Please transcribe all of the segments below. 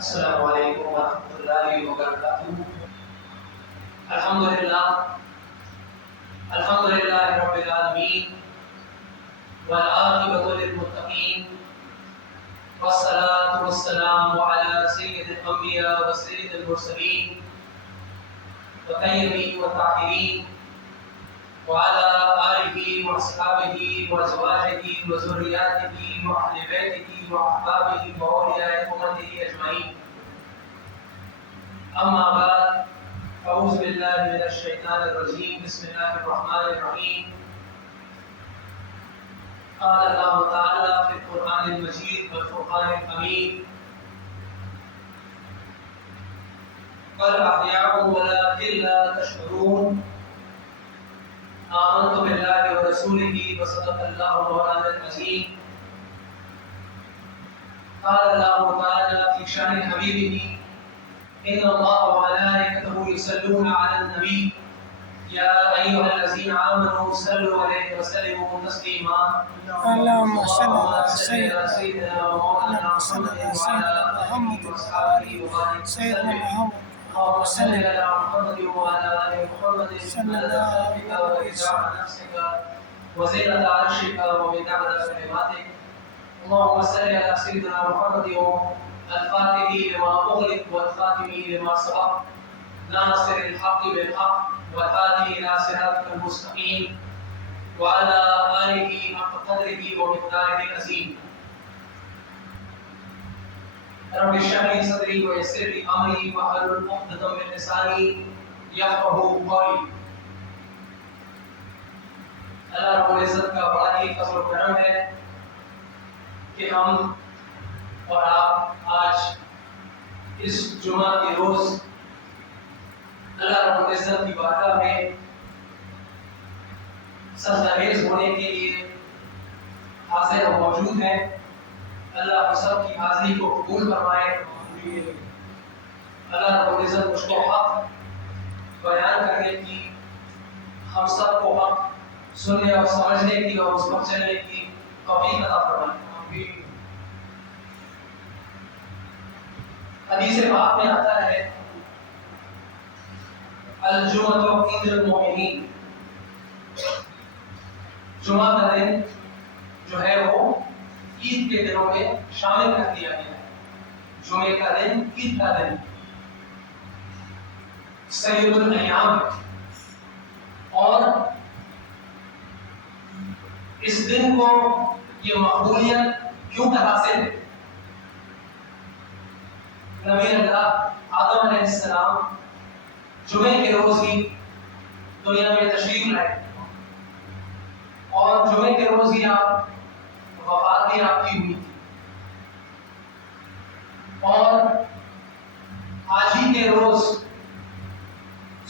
السلام علیکم ورحمۃ اللہ وبرکاتہ۔ الحمدللہ رب العالمین والعاقبۃ للمتقین والصلاة والسلام علی سید الانبیاء وسید المرسلین وطیبین وطاہرین وعلى آلہ واصحابہ وازواجہ وذریاتہ واہل بیتہ واحبابہ واولیاء امتہ اجمعین۔ اما بعد، اعوذ باللہ من الشیطان الرجیم، بسم اللہ الرحمن الرحیم۔ قال اللہ تعالی فی القرآن المجید والفرقان الحمید: بل احیاء ولکن لا تشعرون۔ آمنت باللہ ورسولہ وصدق اللہ مولانا العظیم۔ قال اللہ تعالی فی شان حبیبہ: ان اللہ وملائکتہ یصلون علی النبی یا ایھا الذین آمنوا صلوا علیہ وسلموا تسلیما۔ اللهم صل اللهم على صل علی سیدنا ومولانا محمد وعلی آلہ وصحبہ وبارک سيدنا وسلم۔ محمد اللهم صل على محمد وعلى آل محمد عدد خلقك ورضاء نفسك وزينة عرشك ومداد كلماتك۔ اللهم صل على سيدنا محمد الفاتح لما أغلق والخاتم لما سبق ناصر الحق بالحق والهادي إلى صراطك المستقيم وعلى آله حق قدره ومقداره العظيم۔ رب اشرح لي صدري ويسر لي امري واحلل عقدة من لساني يفقهوا قولي۔ اللہ رب العزت کا بڑا ہی فضل و کرم ہے کہ ہم اور آپ آج اس جمعہ کے روز اللہ رب العزت کی بارگاہ میں سجدہ ریز ہونے کے لیے حاضر و موجود ہیں۔ اللہ ہم سب کی حاضری کو قبول فرمائے۔ اللہ رب العزت مجھ کو حق بیان کرنے کی، ہم سب کو حق سننے اور سمجھنے کی اور اس پر چلنے کی توفیق عطا فرمائے۔ حدیث پاک میں آتا ہے الجمعۃ عید المؤمنین، جمعہ کا دن جو ہے وہ عید کے دنوں میں شامل کر دیا گیا ہے۔ جمعے کا دن عید کا دن سید الایام ہے، اور اس دن کو یہ مقبولیت کیوں کر حاصل ہے؟ نبی اللہ آدم علیہ السلام جمعے کے روز ہی دنیا میں تشریف لائے، اور جمعے کے روز ہی آپ وفات بھی آپ کی ہوئی تھی، اور آج ہی کے روز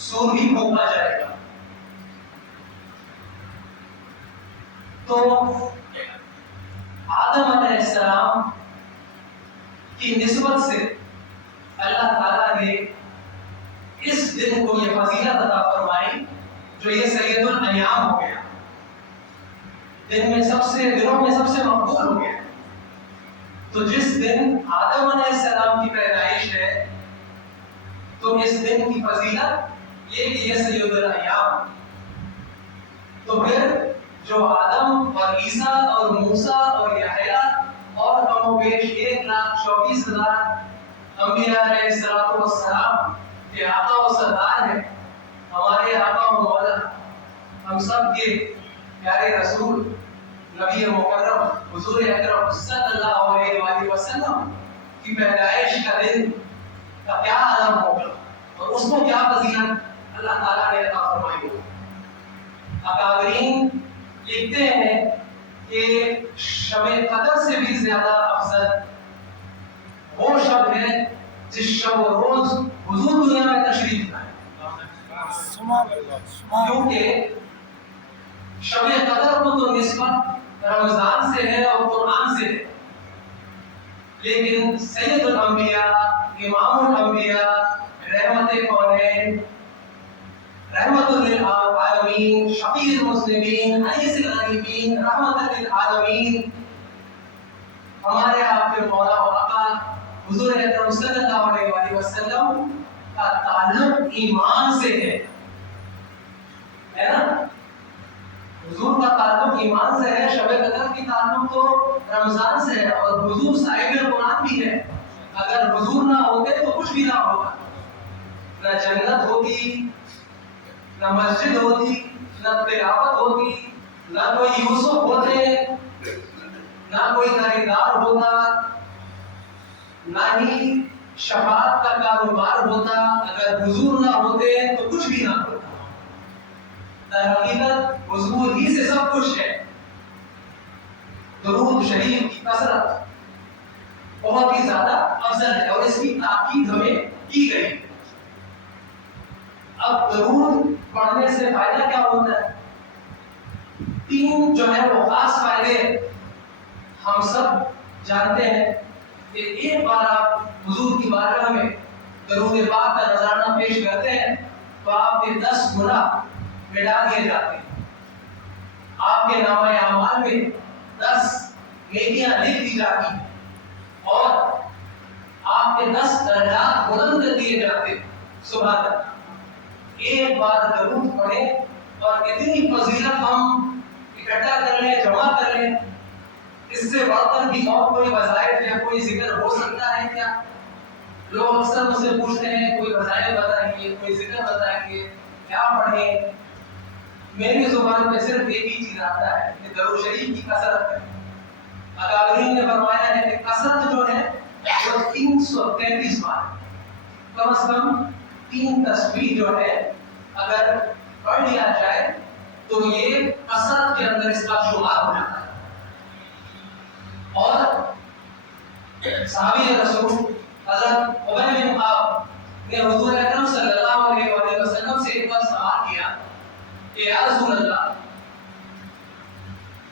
سور بھی پھونکا جائے گا۔ تو آدم علیہ السلام کی نسبت سے اللہ تعالیٰ نے اس دن کو یہ فضیلت عطا فرمائی جو یہ سید الایام ہو گیا، دنوں میں سب سے مقبول ہو گیا۔ تو جس دن آدم علیہ السلام کی پیدائش ہے، تو اس دن کی فضیلت یہ کہ یہ سید الایام۔ تو پھر جو آدم اور عیسیٰ اور موسیٰ اور یحییٰ اور کم و بیش 1,24,000 انبیاء علیہ السلام کے آقا و سردار ہیں، ہمارے آقا و مولا، ہم سب کے پیارے رسول نبی مکرم حضور اکرم صلی اللہ علیہ وآلہ وسلم کی پیدائش کا دن کا کیا عالم ہوگا، اور اس کو کیا فضیلت اللہ تعالیٰ نے عطا فرمائی ہوگی۔ اکابرین لکھتے ہیں کہ شب قدر سے بھی زیادہ افضل وہ شب ہے جس شب و روز حضور دنیا میں تشریف لائے، کیونکہ شب قدر کو تو نسبت رمضان سے ہے اور قرآن سے ہے، لیکن سید الانبیاء، امام الانبیاء، رحمت کونین، رحمت للعالمین، شفیع المذنبین، انیس الغریبین، رحمت للعالمین، ہمارے آپ کے مولا و آقا حضور اکرم صلی اللہ علیہ وآلہ وسلم کا تعلق ایمان سے ہے نا؟ حضور کا تعلق ایمان سے ہے. شب قدر کی تعلق تو رمضان سے ہے اور حضور صاحب قرآن بھی ہے. اگر حضور نہ ہوتے تو کچھ بھی نہ ہوگا. نہ جنت ہوتی، نہ مسجد ہوتی، نہ تلاوت ہوتی، نہ کوئی یوسف ہوتے، نہ کوئی خریدار ہوتا، نہ ہی شفاعت کا کاروبار ہوتا. اگر حضور نہ ہوتے تو کچھ بھی نہ ہوتا. در حقیقت حضور ہی سے سب کچھ ہے. درود شریف کی کثرت بہت ہی زیادہ افضل ہے اور اس کی تاکید ہمیں کی گئی. اب درود پڑھنے سے فائدہ کیا ہوتا ہے؟ 3 جو ہے وہ خاص فائدے ہم سب جانتے ہیں کہ ایک بار آپ حضور کی بارگاہ میں درود پاک کا نذرانہ پیش کرتے ہیں تو آپ کے 10 گناہ مٹا دیے جاتے ہیں. آپ کے نامہ اعمال میں 10 نیکیاں لکھ دی جاتی ہیں اور آپ کے 10 درجات بلند کر دیے جاتے ہیں. سبحان اللہ. ایک بار درود پڑھیں اور اتنی فضیلت ہم اکٹھا کر لیں، جمع کر لیں. اس سے بڑھ کر بھی اور کوئی وظائف یا کوئی ذکر ہو سکتا ہے کیا؟ لوگ اکثر مجھ سے پوچھتے ہیں کوئی وظائف بتائیے، کوئی ذکر بتائیے، کیا پڑھیں؟ میری زبان میں صرف ایک ہی چیز آتا ہے کہ درود شریف کی کثرت ہے. اکابرین نے فرمایا ہے کہ کثرت جو ہے وہ 333 بار، کم از کم 3 تسبیح جو ہے اگر پڑھ لیا جائے تو یہ کثرت کے اندر اس کا شمار ہو جاتا ہے. اور صحابی رسول حضرت ابی بن کعب نے حضور اکرم صلی اللہ علیہ وآلہ وسلم سے ایک بار سوال کیا کہ یا رسول اللہ،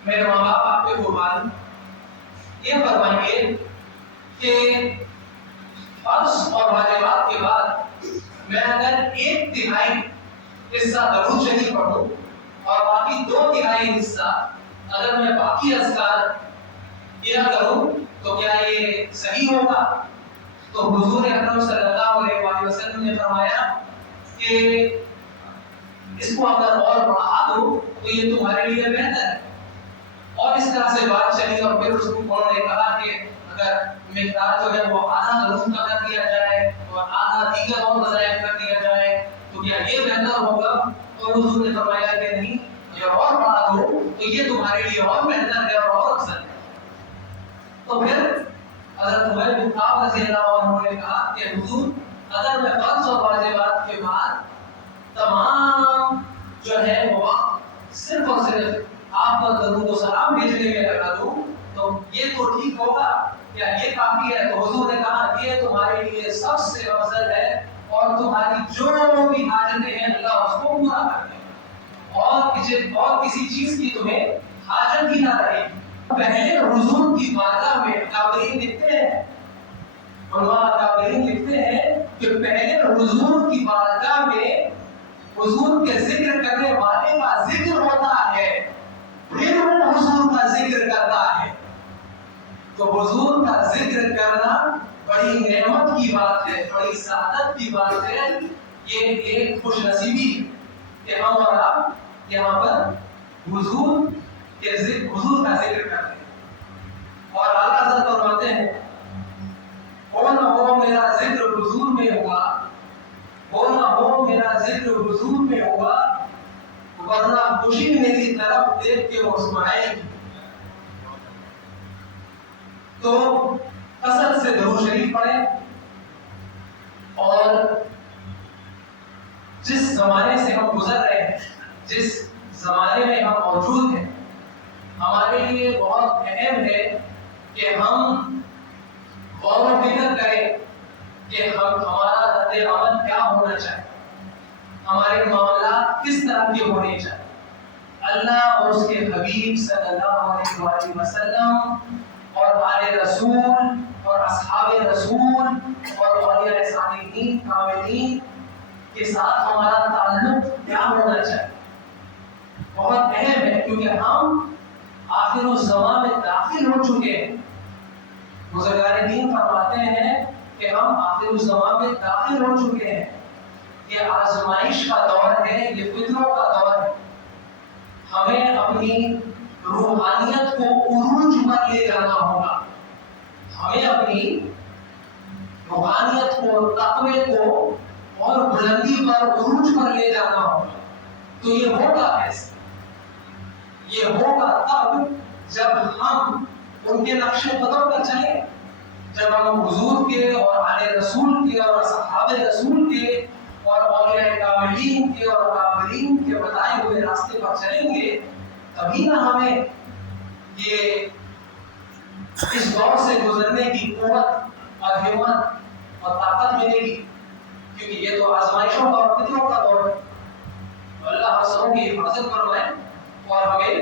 میرے ماں باپ آپ کے قربان، یہ فرمائیے کہ فرض اور واجبات کے بعد میں اگر 1/3 حصہ درود شریف پڑھوں اور باقی 2/3 حصہ اگر میں باقی اذکار کیا کروں تو کیا یہ صحیح ہوگا؟ تو حضور اکرم صلی اللہ علیہ وآلہ وسلم نے فرمایا کہ اس کو اگر اور بڑھا دو تو یہ تمہارے لیے بہتر ہے. اور اس طرح سے بات چلی اور پھر اس کو انہوں نے کہا کہ اگر مقدار جو ہے وہ آدھا درود کا کر دیا جائے اور آدھا دیگر اور وظائف کر دیا جائے تو کیا یہ بہتر ہوگا؟ اور حضور نے فرمایا کہ نہیں، اگر اور بڑھا دو تو یہ تمہارے لیے اور بہتر ہے اور افضل ہے. تو پھر حضرت ابی بن کعب رضی اللہ عنہ نے کہا کہ حضور اگر میں فرض اور واجبات کے بعد تمام جو ہے وہ صرف اور صرف آپ پر درود و سلام بھیجنے میں لگا دوں تو یہ تو ٹھیک ہوگا، کیا یہ کافی ہے؟ تو حضور نے کہا یہ تمہارے لیے سب سے افضل ہے اور تمہاری جو بھی حاجتیں ہیں اللہ اس کو پورا کر دے اور کسی چیز کی تمہیں حاجت ہی نہ رہے. پہلے حضور کی بارگاہ میں اکابرین لکھتے ہیں، علماء اکابرین لکھتے ہیں کہ پہلے حضور کی بارگاہ میں حضور کے ذکر کرنے والے کا ذکر ہوتا ہے، پھر وہ حضور کا ذکر کرتا ہے. تو حضور کا ذکر کرنا بڑی نعمت کی بات ہے، بڑی سعادت کی بات ہے. یہ ایک خوش نصیبی ہے کہ ہم اور آپ یہاں پر حضور کا ذکر کرتے ہیں. اور اعلیٰ حضرت فرماتے ہیں ہو نہ ہو میرا ذکر حضور میں ہوا، ہو نہ ہو میرا ذکر حضور میں ہوا، ورنہ خوشی میری طرف دیکھ کے مسکرائے گی. تو کثرت سے درود شریف پڑھیں اور جس زمانے سے ہم گزر رہے ہیں، جس زمانے میں ہم موجود ہیں، ہمارے لیے بہت اہم ہے کہ ہم غور و فکر کریں کہ ہمارا رد عمل کیا ہونا چاہیے، ہمارے معاملات کس طرح کے ہونے چاہیے. اللہ اور اس کے حبیب صلی اللہ علیہ وآلہ وسلم اور آل رسول اور اصحاب رسول اور اولیاء صالحین کاملین کے ساتھ ہمارا تعلق کیا ہونا چاہیے بہت اہم ہے، کیونکہ ہم آخر الزمان میں داخل ہو چکے ہیں. بزرگان دین فرماتے ہیں کہ ہم آخر الزمان میں داخل ہو چکے ہیں. یہ آزمائش کا دور ہے, یہ فتنوں کا دور ہے. ہمیں اپنی روحانیت کو عروج پر لے جانا ہوگا. ہمیں اپنی روحانیت کو, تقوی کو اور بلندی پر, عروج پر لے جانا ہوگا. تو یہ ہوگا کیسے؟ یہ ہوگا تب جب ہم ان کے نقش قدم پر چلیں, جب ہم حضور کے اور آل رسول کے اور صحابہ رسول کے اور اولیاء کاملین کے اور کاملین کے بتائے ہوئے راستے پر چلیں گے, تبھی نہ ہمیں یہ اس دور سے گزرنے کی قوت اور ہمت اور طاقت ملے گی. کیونکہ یہ تو آزمائشوں کا اور فتنوں کا دور ہے. اللہ ہم سبوں کی حفاظت فرمائے اور ہمیں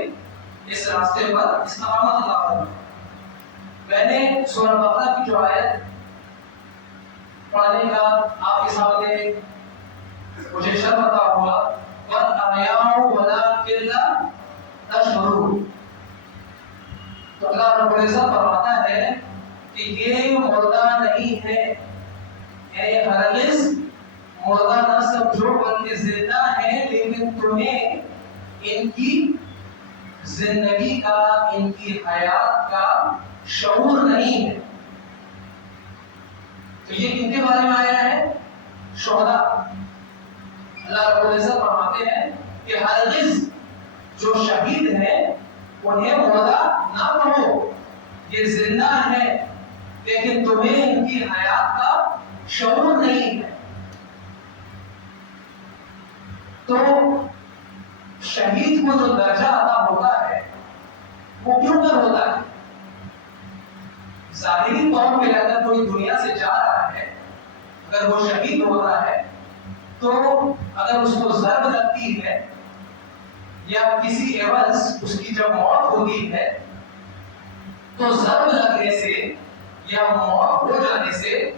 اس راستے پر استقامت عطا فرمائے. میں نے سورہ بقرہ کی جو آیت پڑھنے کا آپ کے سامنے مجھے شرم عطا ہوا, وَالْأَحْيَاءُ وَلَٰكِن لَّا تَشْعُرُونَ. تو اللہ رب العزت فرماتا ہے کہ یہ مردہ نہیں ہے, ہرگز مردہ نہ سمجھو بلکہ زندہ ہے, لیکن تمہیں ان کی زندگی کا, ان کی حیات کا شعور نہیں ہے. تو یہ کن کے بارے میں آیا ہے؟ شہداء. اللہ رب العزت فرماتے ہیں کہ ہرگز جو شہید ہیں انہیں مردہ نہ کہو, یہ زندہ ہے لیکن تمہیں ان کی حیات کا شعور نہیں ہے. تو شہید کو جو درجہ عطا ہوتا ہے وہ کیوں کر ہوتا ہے؟ ظاہری طور پہ اگر کوئی دنیا سے جا رہا ہے, اگر وہ شہید ہوتا ہے تو اگر اس کو ضرب لگتی ہے یا کسی عوض اس کی جب موت ہوتی ہے تو ضرب لگنے سے یا موت ہو جانے سے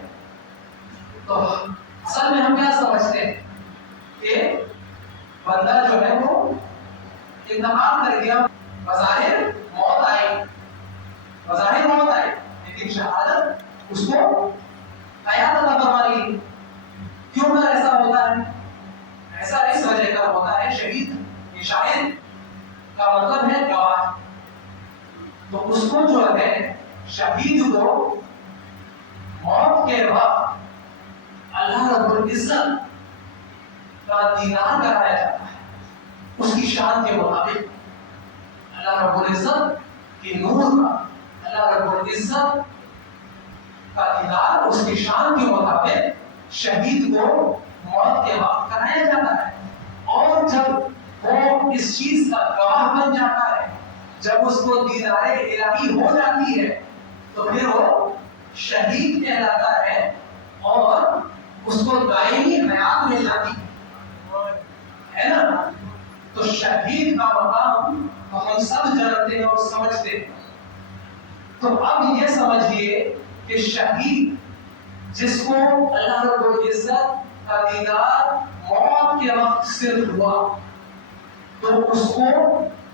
تو اصل میں ہم کیا سمجھتے ہیں کہ بندہ جو ہے وہ انتقال کر گیا. بظاہر موت آئی, بظاہر موت آئی, لیکن شہادت اس کو حیات عطا فرما رہی. کیوں کر ایسا ہوتا ہے؟ ایسا اس وجہ کا ہوتا ہے, شہید یہ شاہد کا مطلب ہے گواہ. تو اس کو جو ہے شہید کو موت کے وقت اللہ رب العزت کا دیدار کرایا جاتا ہے اس کی شان کے مطابق. اللہ رب العزت کی نور کا, اللہ رب العزت کا دیدار اس کی شان کے مطابق شہید کو موت کے وقت کرایا جاتا ہے. اور جب وہ اس چیز کا گواہ بن جاتا ہے, جب اس کو دیدار الہی ہو جاتی ہے, تو پھر وہ شہید کہلاتا ہے اور اس کو دائمی حیات مل جاتی ہے نا. تو شہید کا مقام تو ہم سب جانتے ہیں اور سمجھتے ہیں. تو اب یہ سمجھیے کہ شہید جس کو اللہ رب العزت کا دیدار موت کے وقت صرف ہوا تو اس کو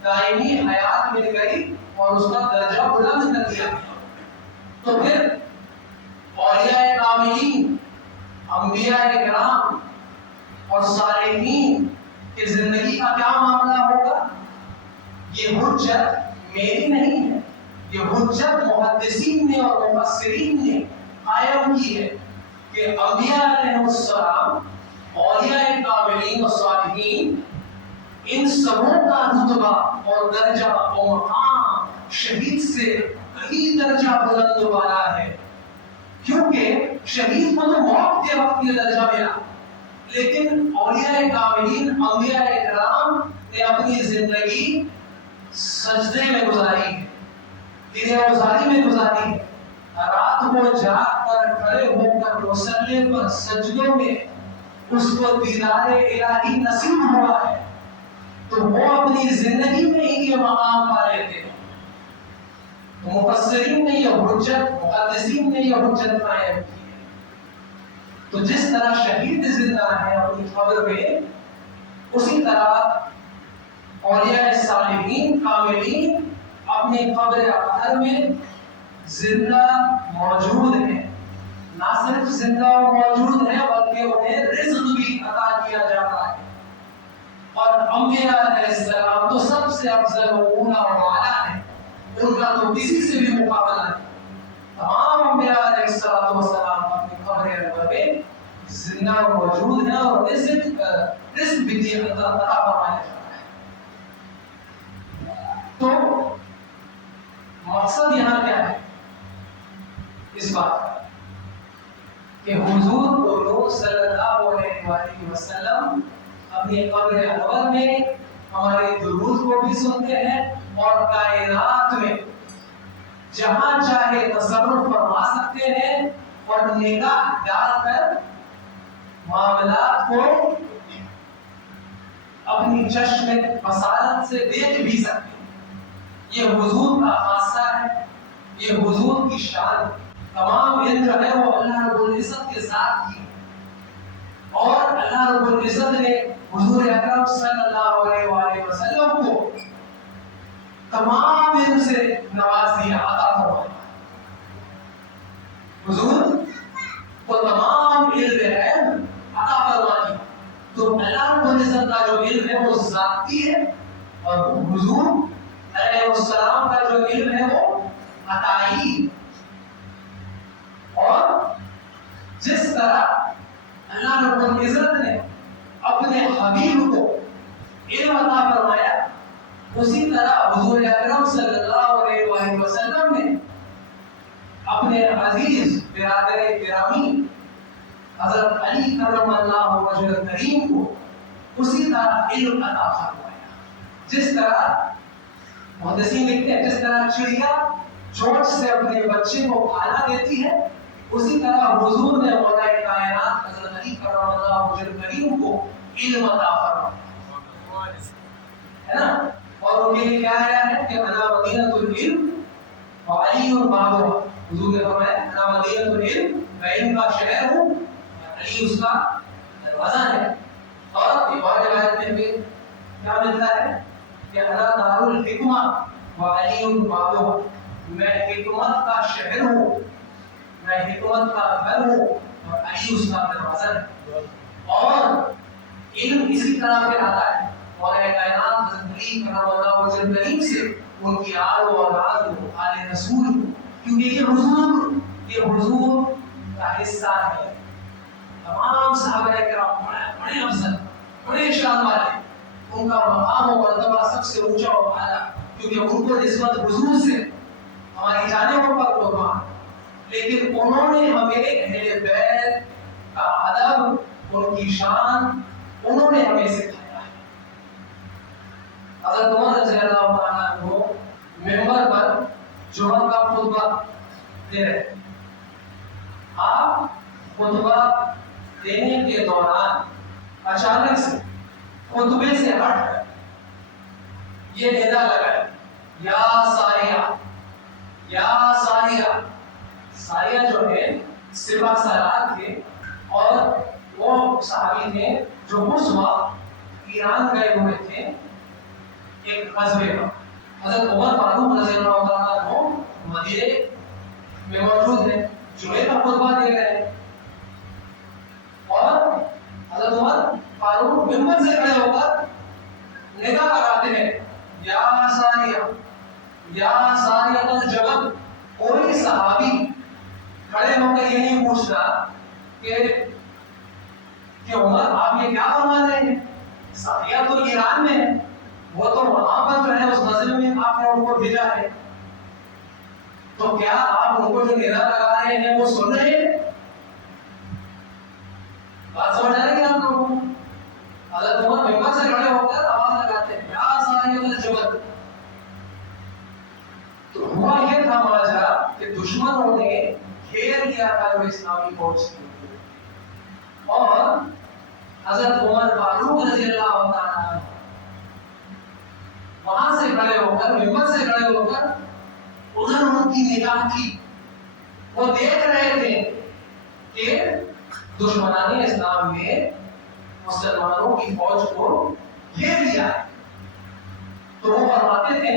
دائمی حیات مل گئی اور اس کا درجہ بلند کر دیا. تو پھر اولیاء کاملین, انبیاء کرام اور صالحین کی زندگی کا کیا معاملہ ہوگا؟ یہ حجت میری نہیں ہے, یہ حجت محدثین نے اور مفسرین نے قائم کی ہے کہ انبیاء علیہ السلام, اولیاء کاملین اور صالحین, ان سبوں کا رتبہ اور درجہ اور مقام شہید سے کئی درجہ بلند والا ہے. کیونکہ شہید کو تو موت کے وقت یہ درجہ ملا, لیکن اولیاء کاملین, انبیاء کرام نے اپنی زندگی سجدے میں گزاری ہے, دین گزاری میں گزاری ہے. رات کو جاگ کر کھڑے ہو کر مصلی پر سجدوں میں اس کو دیدار الہی نصیب ہوا ہے, تو وہ اپنی زندگی میں ہی یہ مقام پا لیتے ہیں. مفسرین نے یہ حجت, محدثین نے یہ حجت قائم کی ہے. تو جس طرح شہید زندہ ہے اپنی قبر میں, اسی طرح اولیاء صالحین کاملین اپنی قبر اطہر میں زندہ موجود ہیں، نہ صرف زندہ و موجود ہیں بلکہ انہیں رزق بھی عطا کیا جاتا ہے. اور انبیاء علیہ السلام تو سب سے افضل و اولا و اعلیٰ ہیں، ان کا تو کسی سے بھی مقابلہ نہیں. تمام انبیاء علیہ السلام اپنی قبر انور میں زندہ و موجود ہیں اور رزق بھی عطا فرمایا جاتا ہے. تو مقصد یہاں کیا ہے اس بات کا کہ حضور صلی اللہ علیہ وآلہ وسلم اپنی قبر انور میں ہمارے درود کو بھی سنتے ہیں اور کائنات میں جہاں چاہے تصرف فرما سکتے ہیں اور نگاہ ڈال کر معاملات کو اپنی چشم بصارت سے دیکھ بھی سکتے ہیں. یہ حضور کا خاصہ ہے، یہ حضور کی شان ہے. تمام علم جو ہے وہ اللہ رب العزت کے ساتھ کی اور اللہ رب العزت نے حضور اکرم صلی اللہ علیہ وآلہ وسلم کو تمام علم سے نواز دیا، عطا فرمایا. حضور کو تمام علم ہے عطا فرما دیا. تو اللہ رب العزت کا جو علم ہے وہ ذاتی ہے اور حضور علیہ السلام کا جو علم ہے وہ عطائی. اور جس طرح اللہ رب العزت نے اپنے حبیب کو علم عطا فرمایا، اسی طرح حضور اکرم صلی اللہ علیہ وآلہ وسلم نے اپنے عزیز برادر گرامی حضرت علی کرم اللہ وجہ کریم کو اسی طرح علم عطا فرمایا. جس طرح محدثین لکھتے ہیں جس طرح چڑیا چونچ سے اپنے بچے کو کھانا دیتی ہے، اسی طرح حضور نے مولا کائنات حضرت علی کرم اللہ وجہ کریم کو علم عطا فرمایا ہے نا. اور ان کے لیے کیا آیا ہے کہ انا مدینۃ العلم وعلی بابها. حضور نے فرمایا انا مدینۃ العلم، میں علم کا شہر ہوں، علی اس کا دروازہ ہے. اور ایک اور روایت میں بھی کیا ملتا ہے کہ انا دار الحکمہ وعلی بابها، میں حکمت کا شہر ہوں، میں حکمت کا گھر ہوں اور علی اس کا دروازہ ہے. اور علم اسی طرح پھر آتا ہے مولا کائنات حضرت علی کرم اللہ وجہ کریم سے ان کی آل و اولاد کو، آل رسول کو، کیونکہ یہ حضور کا حصہ ہے. تمام صحابہ کرام بڑے افضل، بڑے شان والے، ان کا مقام و مرتبہ سب سے اونچا و اعلیٰ، کیونکہ ان کو نسبت حضور سے ہماری جانبوں پر قربان. لیکن انہوں نے ہمیں اہل بیت کا ادب، ان کی شان انہوں نے ہمیں سکھایا ہے. حضرت عمر رضی اللہ تعالیٰ عنہ منبر پر جمعہ کا خطبہ دے رہے تھے. آپ خطبہ دینے کے دوران اچانک سے خطبے سے ہٹ کر یہ ندا لگائے، یا ساریہ، یا ساریہ. ساریہ جو ہے سپاہ سالار تھے اور وہ صحابی تھے جو اس وقت ایران گئے ہوئے تھے ایک غزوے پر. حضرت عمر فاروق رضی اللہ تعالیٰ عنہ مدینے میں موجود ہیں، جمعے کا خطبہ دے رہے ہیں اور حضرت عمر فاروق منبر سے کھڑے ہو کر ندا لگاتے ہیں، یا ساریہ، یا ساریہ الجبل. کوئی صحابی کھڑے ہو کر یہ نہیں پوچھتا کہ عمر آپ یہ کیا فرما رہے ہیں، ساریہ تو ایران میں ہے، وہ تو وہاں پر جو ہے اس غزوے میں آپ نے ان کو بھیجا ہے، تو کیا آپ ان کو جو ندا لگا رہے ہیں وہ سن رہے ہیں؟ بات سمجھ آ رہی ہے آپ لوگوں کو؟ حضرت عمر منبر سے کھڑے ہو کر آواز لگاتے ہیں، یا ساریہ الجبل. تو ہوا یہ تھا ماجرا کہ دشمنوں نے گھیر لیا تھا جو اسلامی فوج کی، اور حضرت عمر فاروق رضی اللہ تعالیٰ عنہ وہاں سے کھڑے ہو کر، منبر سے کھڑے ہو کر ادھر ان کی نگاہ تھی. وہ دیکھ رہے تھے کہ دشمنان اسلام نے مسلمانوں کی فوج کو گھیر لیا ہے. تو وہ فرماتے تھے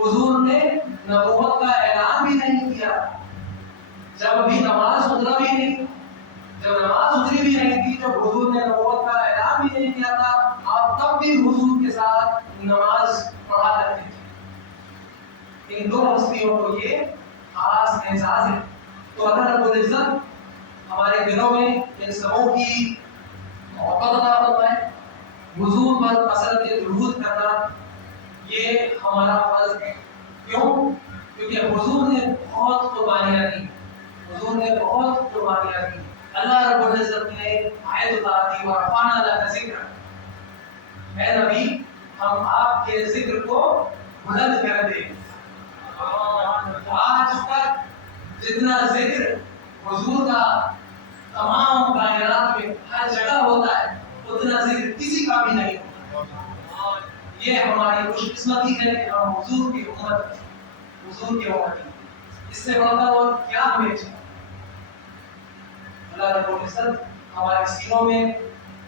حضور نے نبوت کا اعلان بھی نہیں کیا، جب ابھی نماز اترا بھی نہیں، جب نماز اتری بھی نہیں تھی، جب حضور نے نبوت کا اعلان بھی نہیں کیا تھا، آپ تب بھی حضور کے ساتھ نماز پڑھا کرتے تھے۔ ان دو ہستیوں کو یہ خاص اعزاز ہے۔ تو اللہ رب العزت ہمارے دلوں میں ان سبوں کی محبت عطا فرمائے۔ حضور پر اثر کے درود کرنا یہ ہمارا فرض ہے۔ کیوں؟ کیونکہ حضور نے بہت قربانیاں دی، حضور نے بہت قربانیاں دی۔ اللہ رب العزت نے آیت اتار دی، ورفعنا لک ذکرک، اے نبی ہم آپ کے ذکر کو بلند کر دیں۔ آج تک جتنا ذکر حضور کا تمام کائنات میں ہر جگہ ہوتا ہے، اتنا ذکر کسی کا بھی نہیں ہوتا۔ یہ ہماری خوش قسمتی ہے کہ ہم حضور کی امت ہیں، حضور کی امت ہیں۔ اس سے بڑھ کر اور کیا ہمیں چاہیے؟ اللہ رب العزت ہمارے سینوں میں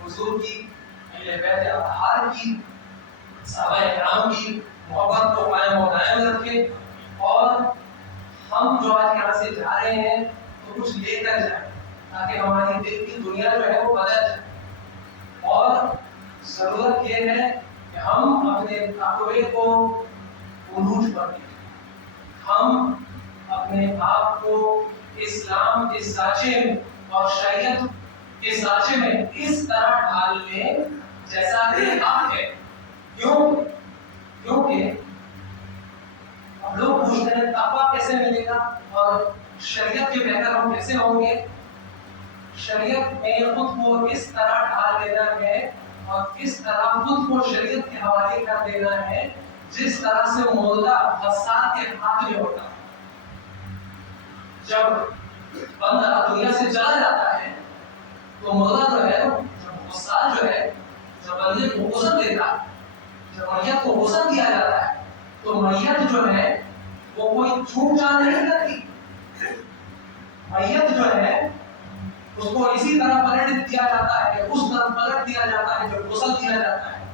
حضور کی، اہل بیت اطہار کی، صحابہ کرام کی محبت کو قائم و دائم رکھے، اور ہم جو آج یہاں سے جا رہے ہیں تو کچھ لے کر جائیں، تاکہ ہماری دل کی دنیا جو ہے وہ بدل جائے۔ اور ضرورت یہ ہے کہ ہم اپنے تقوی کو عروج پر لیں، ہم اپنے آپ کو اسلام کے سانچے میں اور شریعت کے سانچے میں اس طرح ڈھال لیں جیسا کہ آپ ہے۔ کیونکہ اب لوگ پوچھتے ہیں تقویٰ کیسے ملے گا اور شریعت کے بہتر ہم کیسے ہوں گے؟ شریعت میں خود کو اس طرح ڈھال دینا ہے اور اس طرح خود کو شریعت کے حوالے کر دینا ہے جس طرح سے مردہ غسان کے ہاتھ میں ہوتا ہے۔ جب بندہ دنیا سے چلا جاتا ہے تو مردہ جو ہے، جب غسان جو ہے، جب بندے کو غسل دیتا ہے، جب میت کو غسل دیا جاتا ہے تو میت جو ہے وہ کوئی چھوٹ چھاٹ نہیں کرتی۔ میت جو ہے اس کو اسی طرح پلٹ دیا جاتا ہے، اس طرح پلٹ دیا جاتا ہے جب غسل دیا جاتا ہے۔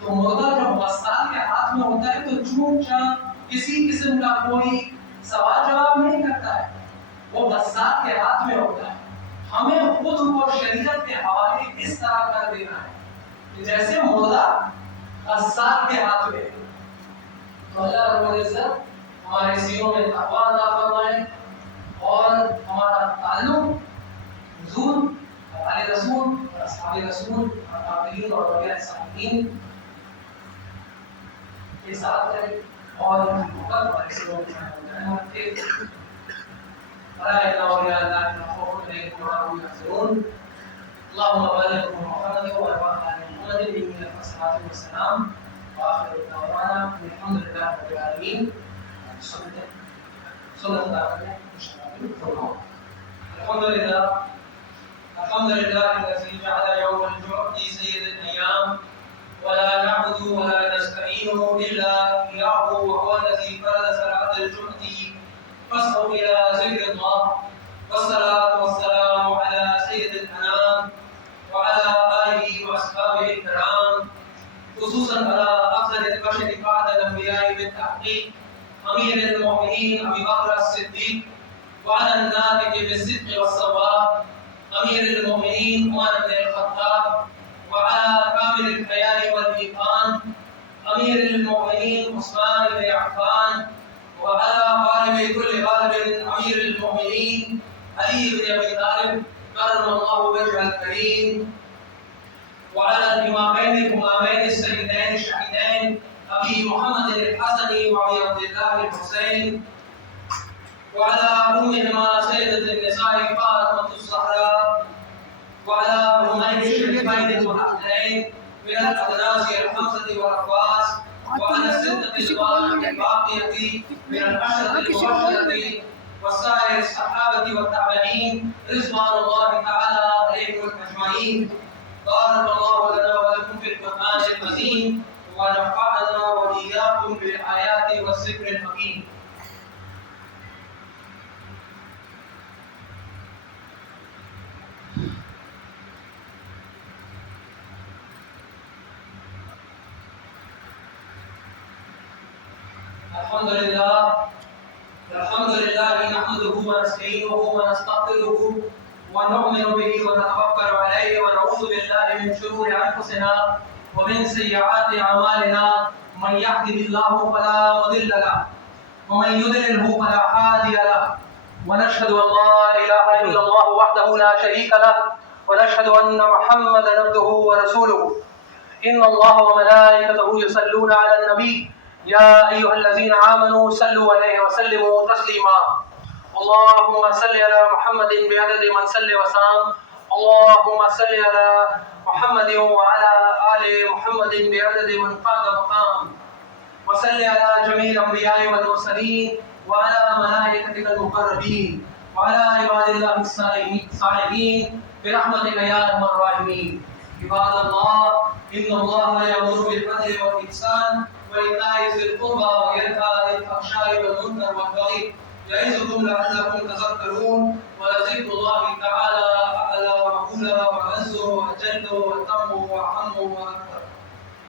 تو مردہ جب غسان کے ہاتھ میں ہوتا ہے تو چھوٹ چھاٹ کسی قسم کا کوئی سوال جواب نہیں کرتا ہے، وہ غسان کے ہاتھ میں ہوتا ہے۔ ہمیں خود کو شریعت کے حوالے اس طرح کر دینا ہے کہ جیسے مردہ غسان کے ہاتھ میں۔ تو اللہ رب العزت ہمارے سینوں میں تقویٰ عطا فرمائے اور ہمارا تعلق حضور، آل رسول اور اصحاب رسول اور تابعین اور اولیاء صالحین کے ساتھ رہے اور ان کی محبت ہمارے سینوں میں رکھے۔ رأينا ولله خوف عليكم ولا هم يحزنون اللهم بارك محمد وارفع آل محمد منك الصلاة والسلام وآخر دعوانا الحمد لله رب العالمين صلى الله عليه وسلم. الحمد لله الذي جعل يوم الجمعة سيد الأيام ولا نعبد ولا نستعين إلا إياه وهو الذي فرض صلاة الجمعة فاسعوا إلى ذكر الله والصلاة والسلام على سيد الأنام وعلى آله وأصحابه الكرام، خصوصا على أفضل البشر بعد الأنبياء بالتحقيق أمير المؤمنين أبي بكر الصديق، وعلى الناطق بالصدق والصواب أمير المؤمنين عمر بن الخطاب، وعلى كامل الحياء والإيقان أمير المؤمنين عثمان بن عفان، وعلى غالب كل غالب أمير المؤمنين علي بن أبي طالب كرم الله وجهه الكريم، وعلى الإمامين الهمامين السيدين الشهيدين أبي محمد الحسن وأبي عبد الله الحسين، وعلى أمهما سيدة النساء فاطمة الزهراء، وعلى أمين الشريفين المحققين من الأدناس الخمسة والأخواص، وعلى الستة الباقية من العشرة المبشرة وسائر الصحابة والتابعين رضوان الله تعالى عليهم أجمعين. بارك الله لنا ولكم في القرآن العظيم ونفعنا وإياكم بالآيات والذكر الحكيم. الحمد لله نحمده ونستعينه ونستغفره ونؤمن به ونتوكل عليه ونعوذ بالله من شرور انفسنا ومن سيئات اعمالنا من يهده الله فلا مضل له ومن يضلله فلا هادي له ونشهد ان لا اله الا الله وحده لا شريك له ونشهد ان محمدا عبده ورسوله ان الله وملائكته يصلون على النبي يا أيها الذين آمنوا صلوا عليه وسلموا تسليما اللهم صل على محمد بعدد من صل وسلم اللهم صل على محمد وعلى آل محمد بعدد من قاد مقام وصل على جميع الأنبياء والمرسلين وعلى ملائكتك المقربين وعلى عباد الله الصالحين برحمتك يا أرحم الراحمين عباد الله إن الله يأمر بالعدل والإحسان وإيتاء ذي القربى وينهى عن الفحشاء والمنكر والبغي يعظكم لعلكم تذكرون ولذكر الله تعالى أعلى وأولى وأعز وأجل وأتم وأعم وأكبر